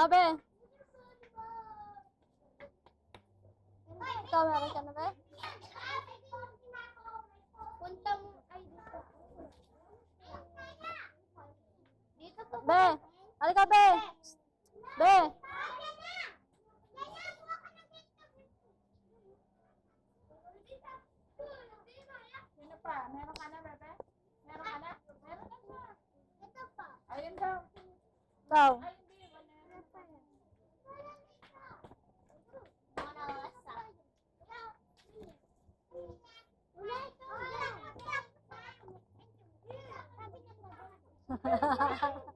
Abe. Ikaw, meron ka na ba? Punta mo ay dito. Dito po. Be. Halika, be. Be. Sino pa? Meron ka na, bebe? Meron ka na? Meron na siya. Ito pa. Ayun daw. Ikaw. Ay, hindi. Wala pa. Mga nawasa. Wala ito.